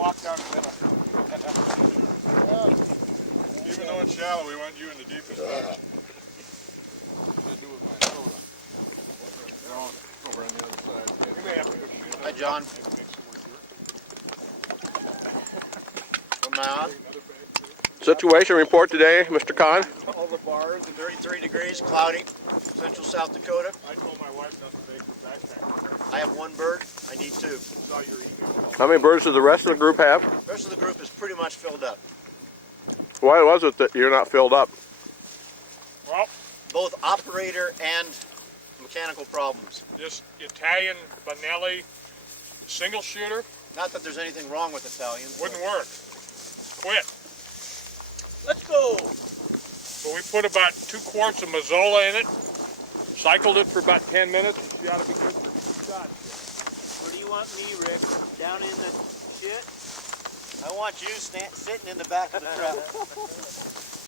walk down the middle. Even though it's shallow, we want you in the deepest part. No, over on the other side. You may have to go shoot. Hi, John. Am I on? Situation report today, Mr. Kahn. All the bars, 33 degrees, cloudy, central South Dakota. I told my wife not to make her backpack. I have one bird. I need two. Saw your email. How many birds does the rest of the group have? The rest of the group is pretty much filled up. Why was it that you're not filled up? Well, Both operator and mechanical problems. this Italian Benelli single shooter Not that there's anything wrong with Italians. wouldn't work. Quit. Let's go. But we put about 2 quarts of Mazzola in it, cycled it for about 10 minutes, and she ought to be good for 2 shots. Where do you want me, Rick? Down in the shit? I want you sitting in the back of the truck.